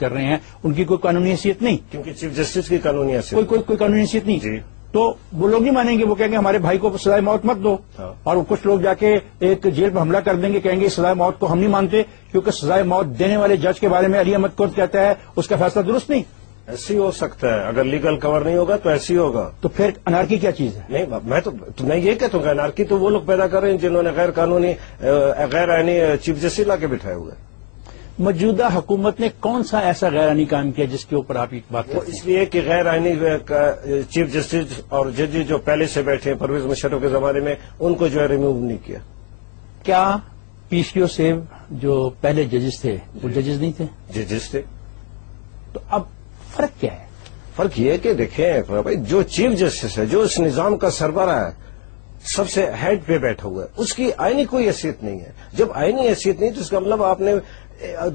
کر رہے ہیں ان کی کوئی قانونی حیثیت نہیں، کیونکہ چیف جسٹس کی قانونی حیثیت کوئی قانونی حیثیت نہیں جی تو وہ لوگ نہیں مانیں گے، وہ کہیں گے ہمارے بھائی کو سزائے موت مت دو، اور کچھ لوگ جا کے ایک جیل پر حملہ کر دیں گے، کہیں گے سزائے موت کو ہم نہیں مانتے کیونکہ سزائے موت دینے والے جج کے بارے میں علی احمد کورٹ کہتا ہے اس کا فیصلہ درست نہیں. ایسی ہو سکتا ہے، اگر لیگل کور نہیں ہوگا تو ایسی ہوگا. تو پھر انارکی کیا چیز ہے؟ نہیں میں یہ کہتا ہوں کہ انارکی تو وہ لوگ پیدا کر رہے ہیں جنہوں نے غیر قانونی غیر آئینی چیف جسٹس لا کے بٹھائے ہوئے. موجودہ حکومت نے کون سا ایسا غیر آئینی کام کیا جس کے اوپر آپ ایک بات کرتے ہیں؟ اس لیے کہ غیر آئینی چیف جسٹس اور ججز جو پہلے سے بیٹھے ہیں پرویز مشرف کے زمانے میں ان کو جو ہے ریموو نہیں کیا. کیا پی سی او سے جو پہلے ججز تھے وہ ججز نہیں تھے؟ ججز تھے. تو اب فرق کیا ہے؟ فرق یہ ہے کہ دیکھیں بھائی جو چیف جسٹس ہے جو اس نظام کا سربراہ ہے سب سے ہیڈ پہ بیٹھا ہوا ہے اس کی آئینی کوئی حیثیت نہیں ہے. جب آئینی حیثیت نہیں تو اس کا مطلب آپ نے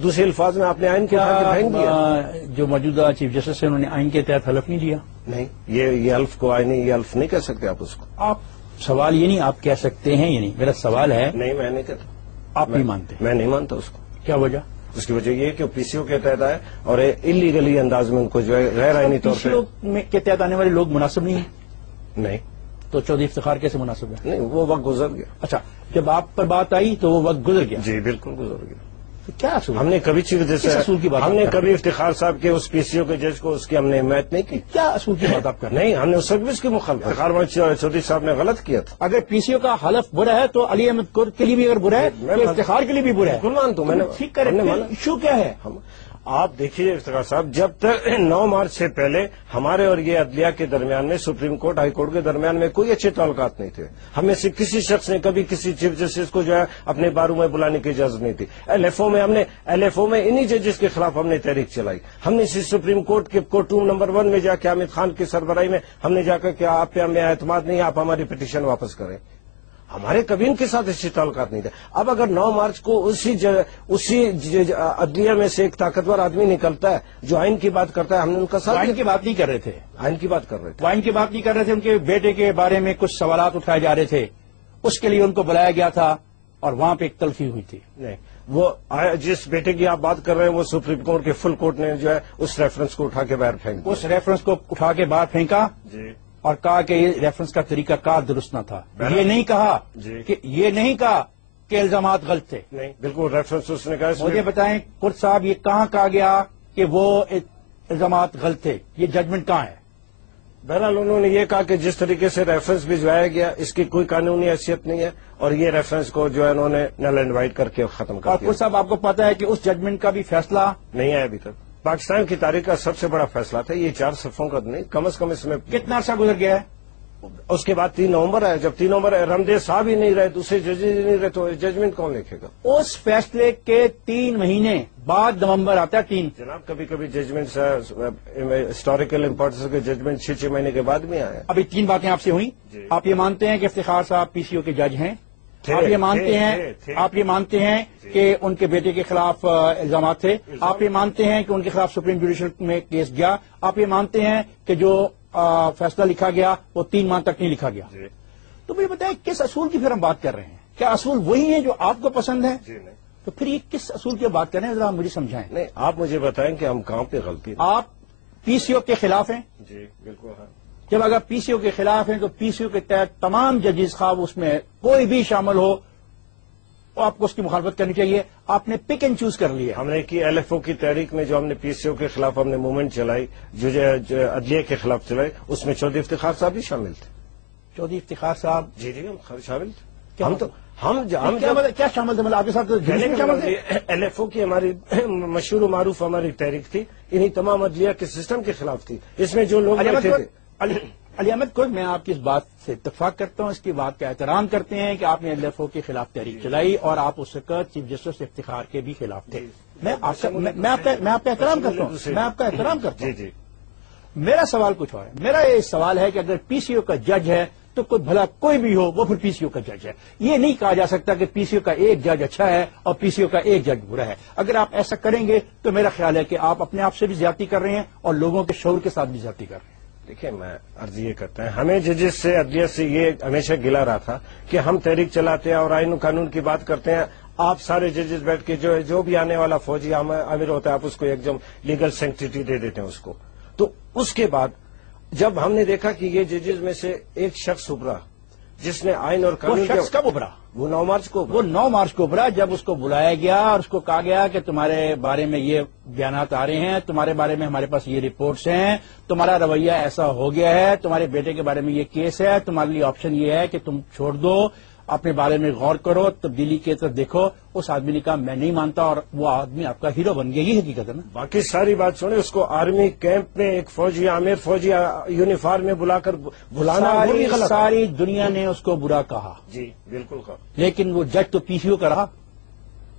دوسرے الفاظ میں آپ نے آئین کے پھینک دیا. جو موجودہ چیف جسٹس ہے انہوں نے آئین کے تحت حلف نہیں دیا؟ نہیں یہ حلف کو آئینی یہ حلف نہیں کہہ سکتے آپ اس کو. آپ سوال یہ نہیں آپ کہہ سکتے ہیں، یہ نہیں میرا سوال ہے. نہیں میں نہیں کہتا. آپ نہیں مانتے؟ میں نہیں مانتا اس کو. کیا وجہ؟ اس کی وجہ یہ ہے کہ پی سی او کے تحت آئے اور انلیگلی انداز میں ان کو جو ہے غیر آئینی طور پی سی او کے تحت آنے والے لوگ مناسب نہیں ہیں؟ نہیں. تو چودھری افتخار کیسے مناسب ہے؟ نہیں وہ وقت گزر گیا. اچھا جب آپ پر بات آئی تو وہ وقت گزر گیا؟ جی بالکل گزر گیا. تو کیا اصول؟ ہم نے کبھی چیف جسٹس اصول کی بات ہم نے کبھی افتخار صاحب کے اس پی سی او کے جج کو اس کی ہم نے حمایت نہیں کی. کیا اصول کی بات آپ کر رہے ہیں؟ نہیں ہم نے اس وقت بھی اس کی مخالفت. افتخار چودھری صاحب نے غلط کیا تھا. اگر پی سی او کا حلف برا ہے تو علی احمد کورٹ کے لیے بھی اگر برا ہے تو افتخار کے لیے بھی برا ہے. بالکل مانتا ہوں میں نے. ٹھیک کریں ایشو کیا ہے؟ آپ دیکھیے افتخار صاحب جب تک 9 مارچ سے پہلے ہمارے اور یہ عدلیہ کے درمیان میں سپریم کورٹ ہائی کورٹ کے درمیان میں کوئی اچھے تعلقات نہیں تھے. ہم میں سے کسی شخص نے کبھی کسی چیف جسٹس کو جو ہے اپنے باروں میں بلانے کی اجازت نہیں تھی. ایل ایف او میں انہی ججز کے خلاف ہم نے تحریک چلائی. ہم نے سپریم کورٹ کے کورٹ روم نمبر 1 میں جا کے حامد خان کی سربراہی میں ہم نے جا کر کہ آپ پہ ہمیں اعتماد نہیں آپ ہماری پٹیشن واپس کریں. ہمارے کبھی ان کے ساتھ اچھے تعلقات نہیں تھے. اب اگر 9 مارچ کو اسی عدلیہ میں سے ایک طاقتور آدمی نکلتا ہے جو آئین کی بات کرتا ہے ہم نے ان کا ساتھ. آئین کی بات نہیں کر رہے تھے. آئین کی بات کر رہے تھے. آئین کی بات نہیں کر رہے تھے. ان کے بیٹے کے بارے میں کچھ سوالات اٹھائے جا رہے تھے اس کے لیے ان کو بلایا گیا تھا اور وہاں پہ ایک تلخی ہوئی تھی. نہیں وہ جس بیٹے کی آپ بات کر رہے ہیں وہ سپریم کورٹ کے فل کورٹ نے جو ہے اس ریفرنس کو اٹھا کے باہر پھینک دیا. اس ریفرنس کو اٹھا کے باہر پھینکا جی اور کہا کہ یہ ریفرنس کا طریقہ کار درست نہ تھا. یہ نہیں کہا کہ یہ نہیں کہا کہ الزامات غلط تھے. نہیں بالکل ریفرنس اس نے کہا. مجھے بتائیں کورٹ صاحب یہ کہاں کہا گیا کہ وہ الزامات غلط تھے؟ یہ ججمنٹ کہاں ہے؟ بہرحال انہوں نے یہ کہا کہ جس طریقے سے ریفرنس بھجوایا گیا اس کی کوئی قانونی حیثیت نہیں ہے اور یہ ریفرنس کو جو ہے انہوں نے نل اینڈ وائڈ کر کے ختم کر دیا. اور کورٹ صاحب آپ کو پتا ہے کہ اس ججمنٹ کا بھی فیصلہ نہیں آیا ابھی تک. پاکستان کی تاریخ کا سب سے بڑا فیصلہ تھا. یہ 4 صفوں کا نہیں کم از کم اس میں کتنا عرصہ گزر گیا ہے؟ اس کے بعد 3 نومبر ہے. جب 3 نومبر رمدے صاحب ہی نہیں رہے دوسرے ججز ہی نہیں رہے تو ججمنٹ کون لکھے گا؟ اس فیصلے کے 3 مہینے بعد نومبر آتا ہے. 3 جناب کبھی کبھی ججمنٹ ہسٹوریکل امپورٹنس کے ججمنٹ 6 مہینے کے بعد بھی آئے. ابھی 3 باتیں آپ سے ہوئی. آپ یہ مانتے ہیں کہ افتخار صاحب پی سی او کے جج ہیں؟ آپ یہ مانتے ہیں کہ ان کے بیٹے کے خلاف الزامات تھے؟ آپ یہ مانتے ہیں کہ ان کے خلاف سپریم جوڈیشل میں کیس گیا؟ آپ یہ مانتے ہیں کہ جو فیصلہ لکھا گیا وہ 3 ماہ تک نہیں لکھا گیا؟ تو مجھے بتائیں کس اصول کی پھر ہم بات کر رہے ہیں؟ کیا اصول وہی ہیں جو آپ کو پسند ہے؟ تو پھر یہ کس اصول کی بات کر رہے ہیں ذرا مجھے سمجھائیں. نہیں آپ مجھے بتائیں کہ ہم کہاں پہ غلطی. آپ پی سی او کے خلاف ہیں؟ جی بالکل ہے. جب اگر پی سی او کے خلاف ہیں تو پی سی او کے تحت تمام ججز خواب اس میں کوئی بھی شامل ہو تو آپ کو اس کی مخالفت کرنی چاہیے. آپ نے پک اینڈ چوز کر لیا. ہم نے کی ایل ایف او کی تحریک میں جو ہم نے پی سی او کے خلاف ہم نے موومنٹ چلائی جو عدلیہ کے خلاف چلائی اس میں چودھری افتخار صاحب بھی شامل تھے. چودھری افتخار صاحب جی ہم شامل تھے. ہم کیا شامل تھے؟ مطلب آپ کے ساتھ شامل تھے؟ ایل ایف او کی ہماری مشہور و معروف ہماری تحریک تھی. انہیں تمام عدلیہ کے سسٹم کے خلاف تھی. اس میں جو لوگ علی احمد کو میں آپ کی اس بات سے اتفاق کرتا ہوں. اس کی بات کا احترام کرتے ہیں کہ آپ نے ایل ایف او کے خلاف تحریک چلائی اور آپ اس وقت چیف جسٹس افتخار کے بھی خلاف تھے. میں آپ کا احترام کرتا ہوں. میں آپ کا احترام کرتا ہوں. میرا سوال کچھ اور ہے. میرا یہ سوال ہے کہ اگر پی سی او کا جج ہے تو کوئی بھلا کوئی بھی ہو وہ پھر پی سی او کا جج ہے. یہ نہیں کہا جا سکتا کہ پی سی او کا ایک جج اچھا ہے اور پی سی او کا ایک جج برا ہے. اگر آپ ایسا کریں گے تو میرا خیال ہے کہ آپ اپنے آپ سے بھی زیادتی کر رہے ہیں اور لوگوں کے شعور کے ساتھ بھی زیادتی کر رہے ہیں. دیکھیں میں عرض یہ کرتا ہے ہمیں ججز سے عدلیہ سے یہ ہمیشہ گلا رہا تھا کہ ہم تحریک چلاتے ہیں اور آئین و قانون کی بات کرتے ہیں. آپ سارے ججز بیٹھ کے جو بھی آنے والا فوجی امیر ہوتا ہے آپ اس کو ایک جو لیگل سینکٹیٹی دے دیتے ہیں اس کو. تو اس کے بعد جب ہم نے دیکھا کہ یہ ججز میں سے ایک شخص ابھرا جس نے آئین اور وہ قانون شخص کب ابھرا؟ وہ 9 مارچ کو وہ 9 مارچ کو ابھرا جب اس کو بلایا گیا اور اس کو کہا گیا کہ تمہارے بارے میں یہ بیانات آ رہے ہیں، تمہارے بارے میں ہمارے پاس یہ رپورٹس ہیں، تمہارا رویہ ایسا ہو گیا ہے، تمہارے بیٹے کے بارے میں یہ کیس ہے، تمہارے لیے آپشن یہ ہے کہ تم چھوڑ دو، اپنے بارے میں غور کرو، تبدیلی کی طرف دیکھو. اس آدمی نے کہا میں نہیں مانتا اور وہ آدمی آپ کا ہیرو بن گیا. یہ حقیقت ہے نا. باقی ساری بات سنیں. اس کو آرمی کیمپ میں ایک فوجی عامر فوجی یونیفارم میں بلا کر بلانا وہ بھی غلط. ساری دنیا نے اس کو برا کہا. جی بالکل کہا. لیکن وہ جج تو پی سی او کا رہا.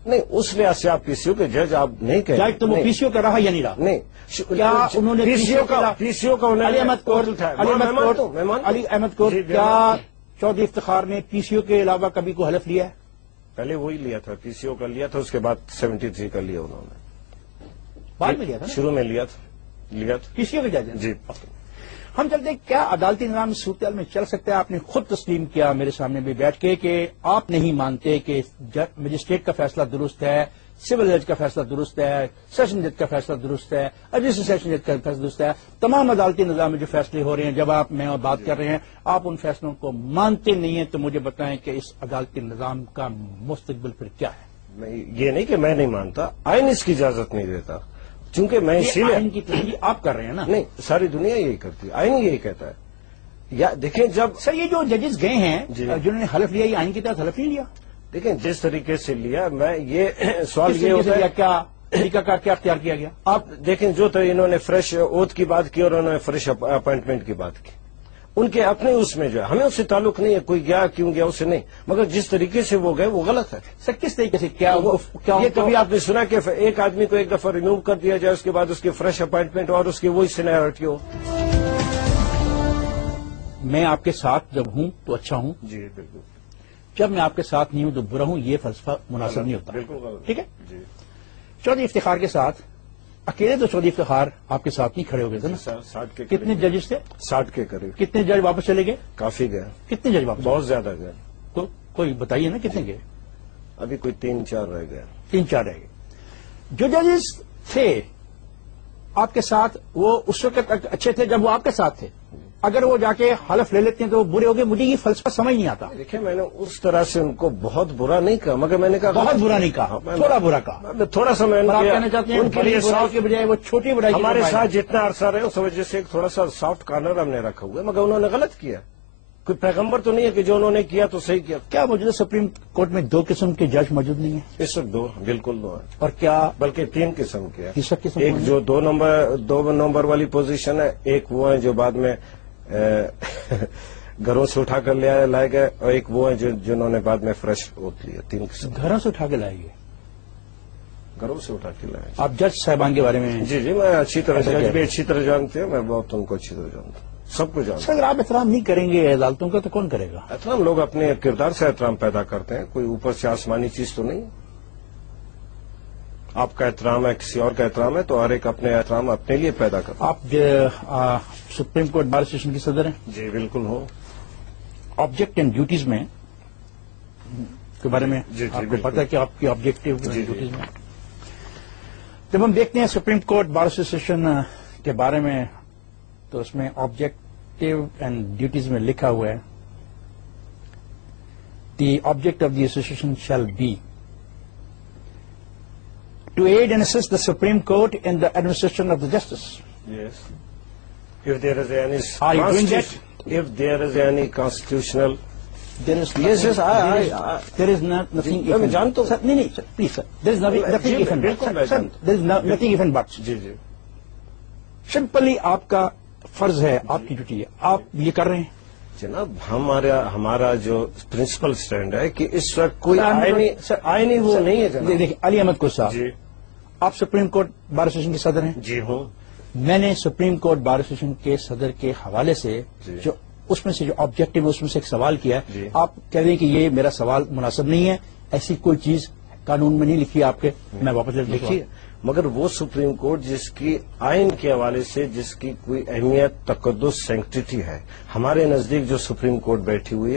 نہیں اس لحاظ سے آپ پی سی او کے جج آپ نہیں کہتے. جج تو وہ پی سی او کا رہا یا نہیں رہا؟ نہیں. کیا انہوں نے پی سی او کا علی احمد کور کیا چودھری افتخار نے پی سی او کے علاوہ کبھی کو حلف لیا ہے؟ پہلے وہی لیا تھا، پی سی او کا لیا تھا، اس کے بعد 73 کا لیا انہوں نے. بعد میں لیا تھا. شروع میں لیا تھا پی سی او کے جج. جی. ہم چلتے ہیں کیا عدالتی نظام اس صورتحال میں چل سکتا ہے؟ آپ نے خود تسلیم کیا میرے سامنے بھی بیٹھ کے کہ آپ نہیں مانتے کہ مجسٹریٹ کا فیصلہ درست ہے، سول جج کا فیصلہ درست ہے، سیشن جج کا فیصلہ درست ہے، ایڈیشنل سیشن جج کا فیصلہ درست ہے. تمام عدالتی نظام میں جو فیصلے ہو رہے ہیں جب آپ میں بات کر رہے ہیں آپ ان فیصلوں کو مانتے نہیں ہیں، تو مجھے بتائیں کہ اس عدالتی نظام کا مستقبل پھر کیا ہے؟ یہ نہیں کہ میں نہیں مانتا، آئین اس کی اجازت نہیں دیتا. چونکہ میں اسی لیے آئین کی تصدیق آپ کر رہے ہیں نا. نہیں ساری دنیا یہی کرتی ہے، آئین یہی کہتا ہے. یا دیکھیں جب سر یہ جو ججز گئے ہیں جنہوں نے حلف لیا یہ آئین کی تحت حلف نہیں لیا. دیکھیں جس طریقے سے لیا میں یہ سوال یہ ہوتا ہے کیا طریقہ کار کیا اختیار کیا گیا؟ آپ دیکھیں جو تو انہوں نے فریش اوتھ کی بات کی اور انہوں نے فریش اپائنٹمنٹ کی بات کی، ان کے اپنے اس میں جو ہے ہمیں اس سے تعلق نہیں ہے، کوئی گیا کیوں گیا اسے نہیں، مگر جس طریقے سے وہ گئے وہ غلط ہے. سر کس طریقے سے کیا یہ کبھی آپ نے سنا کہ ایک آدمی کو ایک دفعہ ریموو کر دیا جائے اس کے بعد اس کی فریش اپائنٹمنٹ اور اس کی وہی سینیرٹی ہو؟ میں آپ کے ساتھ جب ہوں تو اچھا ہوں. جی بالکل. جب میں آپ کے ساتھ نہیں ہوں تو برا ہوں، یہ فلسفہ مناسب نہیں ہوتا. بالکل ٹھیک ہے. جی. چودھری افتخار کے ساتھ اکیلے تو چودھری افتخار آپ کے ساتھ نہیں کھڑے ہو گئے تھے نا. 60 کے کتنے ججز تھے؟ 60 کے قریب. کتنے جج واپس چلے گئے؟ کافی گئے. کتنے جج واپس؟ بہت زیادہ گئے. تو کوئی بتائیے نا کتنے گئے؟ ابھی کوئی 3-4 رہ گئے. 3-4 رہ گئے. جو ججز تھے آپ کے ساتھ وہ اس وقت اچھے تھے جب وہ آپ کے ساتھ تھے. اگر وہ جا کے حلف لے لیتے ہیں تو وہ برے ہو گئے. مجھے یہ فلسفہ سمجھ نہیں آتا. دیکھیں میں نے اس طرح سے ان کو بہت برا نہیں کہا، مگر میں نے کہا بہت برا نہیں کہا، تھوڑا برا کہا. تھوڑا سا میں آپ کہنا چاہتے ہیں ان کے لیے برائی کے بجائے وہ چھوٹی برائی ہمارے ساتھ جتنا عرصہ رہے اس وجہ سے ایک تھوڑا سا سافٹ کارنر ہم نے رکھا ہوا ہے، مگر انہوں نے غلط کیا. کوئی پیغمبر تو نہیں ہے کہ جو انہوں نے کیا تو صحیح کیا. کیا موجودہ سپریم کورٹ میں 2 قسم کے جج موجود نہیں ہیں؟ اس وقت 2 بالکل 2 ہے. اور کیا بلکہ 3 قسم کے ہیں. تیسرا قسم ایک جو 2 نمبر والی پوزیشن ہے، ایک وہ ہے جو بعد میں گھروں سے اٹھا کر لائے گئے، اور ایک وہ ہے جنہوں نے بعد میں فریش اوتھ لیا. 3 قسم. گھروں سے اٹھا کے لائے گئے؟ گھروں سے اٹھا کے لائے. آپ جج صاحبان کے بارے میں؟ جی میں اچھی طرح جج بھی اچھی طرح جانتے ہیں، میں بہت ان کو اچھی طرح جانتا ہوں، سب کو جانتا ہوں. اگر آپ احترام نہیں کریں گے عدالتوں کا تو کون کرے گا؟ احترام لوگ اپنے کردار سے احترام پیدا کرتے ہیں، کوئی اوپر سے آسمانی چیز تو نہیں. آپ کا احترام ہے کسی اور کا احترام ہے تو ہر ایک اپنے احترام اپنے لیے پیدا کرتا ہے. آپ سپریم کورٹ بار اسوسی ایشن کے صدر ہیں؟ جی بالکل ہوں. آبجیکٹ اینڈ ڈیوٹیز میں کے بارے میں آپ کو پتا ہے کہ آپ کی آبجیکٹو ڈیوٹیز میں جب ہم دیکھتے ہیں سپریم کورٹ بار ایسوسی ایشن کے بارے میں تو اس میں آبجیکٹو اینڈ ڈیوٹیز میں لکھا ہوا ہے the object of the association shall be to aid and assist the Supreme Court in the administration of the justice. Yes. If there is any Are you doing that? If there is any constitutional, there is nothing, yes, there is nothing. میں جانتا ہوں. نہیں sir, please sir. There is nothing if and buts. Sir, there is nothing if and buts. G G. Simply آپ کا فرض ہے، آپ کی ڈیوٹی ہے، آپ یہ کر رہے ہیں. جناب ہمارا جو پرنسپل اسٹینڈ ہے کہ اس وقت کوئی آئینی وہ نہیں ہے جناب. دیکھیں علی احمد کو صاحب، جی آپ سپریم کورٹ بار ایسوسی ایشن کے صدر ہیں؟ جی ہوں. میں نے سپریم کورٹ بار ایسوسی ایشن کے صدر کے حوالے سے جو اس میں سے جو آبجیکٹو ہے اس میں سے ایک سوال کیا ہے. آپ کہہ رہے ہیں کہ یہ میرا سوال مناسب نہیں ہے، ایسی کوئی چیز قانون میں نہیں لکھی ہے آپ کے، میں واپس لکھی ہے. مگر وہ سپریم کورٹ جس کی آئین کے حوالے سے جس کی کوئی اہمیت، تقدس، سینکٹیٹی ہے، ہمارے نزدیک جو سپریم کورٹ بیٹھی ہوئی ہے